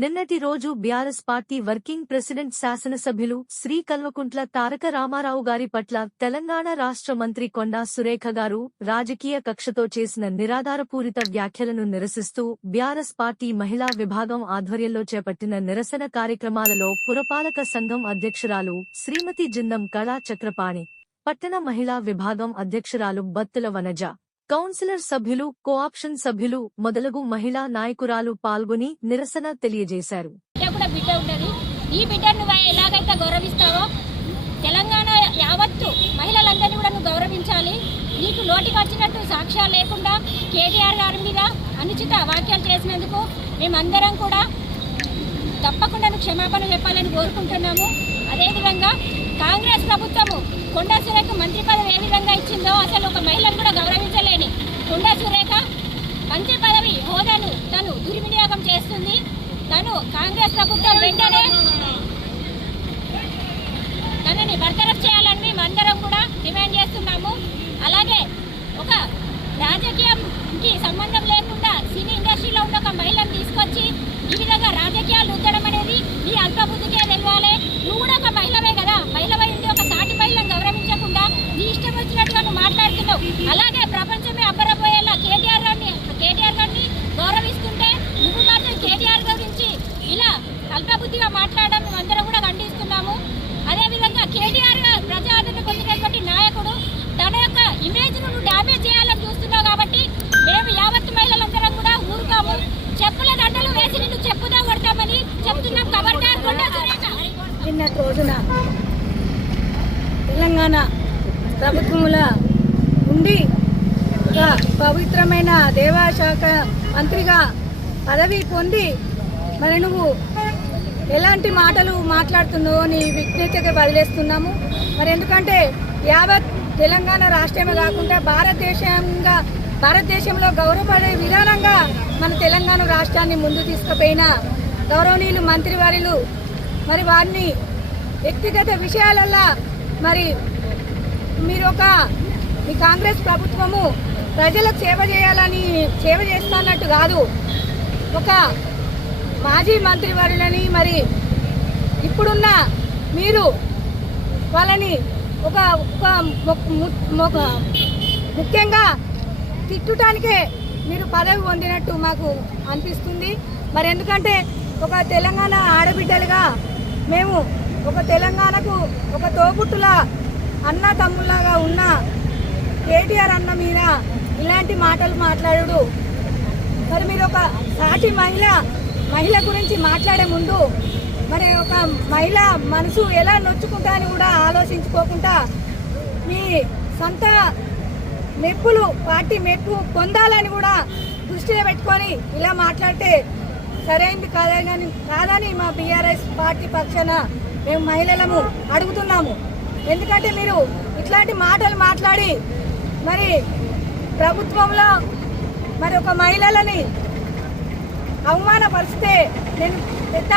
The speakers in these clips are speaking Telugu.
నిన్నటి రోజు బీఆర్ఎస్ పార్టీ వర్కింగ్ ప్రెసిడెంట్ శాసనసభ్యులు శ్రీ కల్వకుంట్ల తారక రామారావు గారి పట్ల తెలంగాణ రాష్ట్ర మంత్రి కొండా సురేఖ గారు రాజకీయ కక్షతో చేసిన నిరాధారపూరిత వ్యాఖ్యలను నిరసిస్తూ బీఆర్ఎస్ పార్టీ మహిళా విభాగం ఆధ్వర్యంలో చేపట్టిన నిరసన కార్యక్రమాలలో పురపాలక సంఘం అధ్యక్షురాలు శ్రీమతి జిందం కళా చక్రపాణి పట్టణ మహిళా విభాగం అధ్యక్షురాలు బత్తుల వనజ కౌన్సిలర్ సభ్యులు కోఆప్షన్ సభ్యులు మొదలగు మహిళా నాయకురాలు పాల్గొని నిరసన తెలియజేశారు. కూడా ఈ బిడ్డను ఎలాగైతే గౌరవిస్తావో తెలంగాణ యావత్తు మహిళలందరినీ కూడా నువ్వు గౌరవించాలి. నీకు నోటికి వచ్చినట్టు సాక్ష్యాలు లేకుండా కేటీఆర్ గారి మీద అనుచిత వ్యాఖ్యలు చేసినందుకు మేమందరం కూడా తప్పకుండా క్షమాపణ చెప్పాలని కోరుకుంటున్నాము. అదేవిధంగా కాంగ్రెస్ ప్రభుత్వము కొండా సురేఖ మంత్రి పదవి ఏ విధంగా ఇచ్చిందో అసలు ఒక మహిళను కూడా గౌరవించలేని కొండా సురేఖ మంత్రి పదవి హోదాను తను దుర్వినియోగం చేస్తుంది. తను కాంగ్రెస్ ప్రభుత్వం వెంటనే తనని బర్తరఫ్ చేయాలని మేము అందరం కూడా డిమాండ్ చేస్తున్నాము. అలాగే ఒక రాజకీయంకి సంబంధం లేకుండా సినీ ఇండస్ట్రీలో ఉన్న ఒక మహిళను తీసుకొచ్చి ఈ విధంగా రాజకీయాలు ఉద్దడం ఈ నీ అల్పబుద్ధికే తెలియాలి నువ్వు కూడా ఒక మహిళవే కదా. మహిళవై ఉండి ఒక సాటి మహిళను గౌరవించకుండా నీ ఇష్టం వచ్చినట్టుగా నువ్వు మాట్లాడుతున్నావు. అలాగే ప్రపంచమే అబ్బరపోయేలా కేటీఆర్ గారిని కేటీఆర్ గారిని గౌరవిస్తుంటే నువ్వు మాత్రం కేటీఆర్ గురించి ఇలా అల్పబుద్ధిగా మాట్లాడడం అందరం కూడా ఖండిస్తున్నాము అదేవిధంగా కేటీఆర్గా ప్రజాదరణ పొందినటువంటి నాయకుడు తన యొక్క ఇమేజ్ను నువ్వు డ్యామేజ్ చేయాలని చూస్తున్నావు కాబట్టి మేము యావత్ మహిళలందరం కూడా ఊరుకోము చెప్పుల దండలు వేసి నిన్ను చెప్పుదా కొడతామని చెప్తున్నాం ఖబర్దార్ కొండా సురేఖ. నిన్నటి రోజున తెలంగాణ మూల ఉండి ఒక పవిత్రమైన దేవాశాఖ మంత్రిగా పదవి పొంది మరి నువ్వు ఎలాంటి మాటలు మాట్లాడుతున్నావో నీ విజ్ఞతగా వదిలేస్తున్నాము. మరి ఎందుకంటే యావత్ తెలంగాణ రాష్ట్రమే కాకుండా భారతదేశంగా భారతదేశంలో గౌరవపడే విధానంగా మన తెలంగాణ రాష్ట్రాన్ని ముందు తీసుకుపోయిన గౌరవనీయులు మంత్రివారులు మరి వారిని వ్యక్తిగత విషయాలల్లో మరి మీరు ఒక మీ కాంగ్రెస్ ప్రభుత్వము ప్రజలకు సేవ చేయాలని సేవ చేస్తున్నట్టు కాదు. ఒక మాజీ మంత్రివర్యులని మరి ఇప్పుడున్న మీరు వాళ్ళని ఒక ఒక ముఖ్యంగా తిట్టుటానికే మీరు పదవి పొందినట్టు మాకు అనిపిస్తుంది. మరి ఎందుకంటే ఒక తెలంగాణ ఆడబిడ్డలుగా మేము ఒక తెలంగాణకు ఒక తోబుట్టులా అన్న తమ్ముళ్ళగా ఉన్న కేటీఆర్ అన్న మీద ఇలాంటి మాటలు మాట్లాడు మరి మీరు ఒక సాటి మహిళ మహిళ గురించి మాట్లాడే ముందు మరి ఒక మహిళ మనసు ఎలా నొచ్చుకుంటా అని కూడా ఆలోచించుకోకుండా మీ సొంత మెప్పులు పార్టీ మెప్పు పొందాలని కూడా దృష్టిలో పెట్టుకొని ఇలా మాట్లాడితే సరైంది కాదని కాదని మా బీఆర్ఎస్ పార్టీ పక్షాన మేము మహిళలము అడుగుతున్నాము. ఎందుకంటే మీరు ఇట్లాంటి మాటలు మాట్లాడి మరి ప్రభుత్వంలో మరి ఒక మహిళలని అవమానపరిస్తే నేను పెద్ద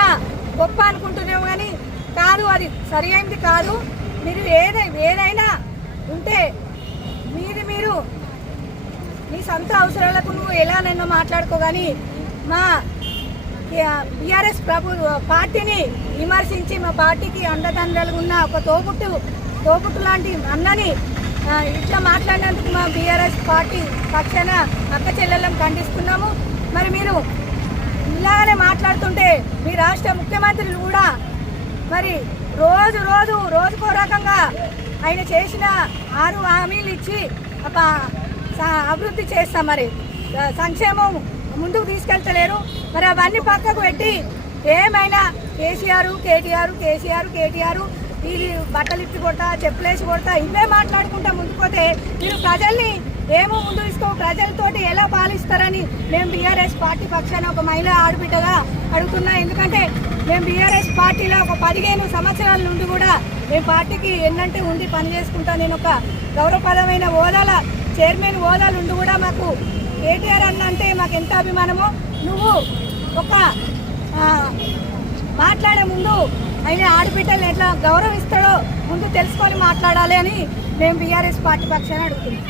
గొప్ప అనుకుంటున్నాము కానీ కాదు అది సరి అయింది కాదు. మీరు ఏదై ఏదైనా ఉంటే మీది మీరు మీ సొంత అవసరాలకు నువ్వు ఎలా నన్ను మాట్లాడుకో కానీ మా బీఆర్ఎస్ ప్రభు పార్టీని విమర్శించి మా పార్టీకి అండదండలుగా ఉన్న ఒక తోబుట్టు తోబుట్టు లాంటి అన్నని ఇట్లా మాట్లాడినందుకు మా బీఆర్ఎస్ పార్టీ పక్షాన అక్క చెల్లెళ్ళం ఖండిస్తున్నాము. మరి మీరు ఇలాగనే మాట్లాడుతుంటే మీ రాష్ట్ర ముఖ్యమంత్రులు కూడా మరి రోజు రోజు రోజుకో రకంగా ఆయన చేసిన ఆరు హామీలు ఇచ్చి ఒక అభివృద్ధి చేస్తాం మరి. సంక్షేమం ముందుకు తీసుకెళ్తలేరు. మరి అవన్నీ పక్కకు పెట్టి ఏమైనా కేసీఆర్ కేటీఆర్ కేసీఆర్ కేటీఆర్ వీళ్ళు బట్టలు ఇప్పి కొడతా చెప్పులేసి కొడతా ఇవే మాట్లాడుకుంటా ముందుకోతే మీరు ప్రజల్ని ఏమో ముందు తీసుకో ప్రజలతోటి ఎలా పాలిస్తారని మేము బీఆర్ఎస్ పార్టీ పక్షాన ఒక మహిళ ఆడబిడ్డగా అడుగుతున్నా. ఎందుకంటే మేము బీఆర్ఎస్ పార్టీలో ఒక పదిహేను సంవత్సరాల నుండి కూడా మేము పార్టీకి ఎన్నంటే ఉండి పనిచేసుకుంటా నేను ఒక గౌరవప్రదమైన హోదాల చైర్మన్ హోదాలు ఉండి కూడా మాకు కేటీఆర్ అన్న అంటే మాకు ఎంత అభిమానమో నువ్వు ఒక మాట్లాడే ముందు ఆయన ఆడబిడ్డల్ని ఎట్లా గౌరవిస్తాడో ముందు తెలుసుకొని మాట్లాడాలి అని మేము బీఆర్ఎస్ పార్టీ పక్షాన్ని అడుగుతున్నాం.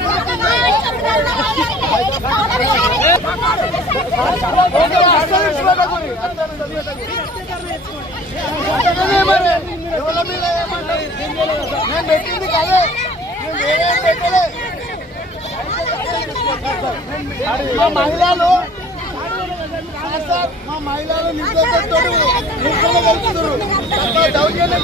మేము పెట్టింది కదే మేము వేరే పెట్టలే మా మహిళలు మా మహిళలు నిజంతో కలుపుతున్నారు దౌర్జన్యం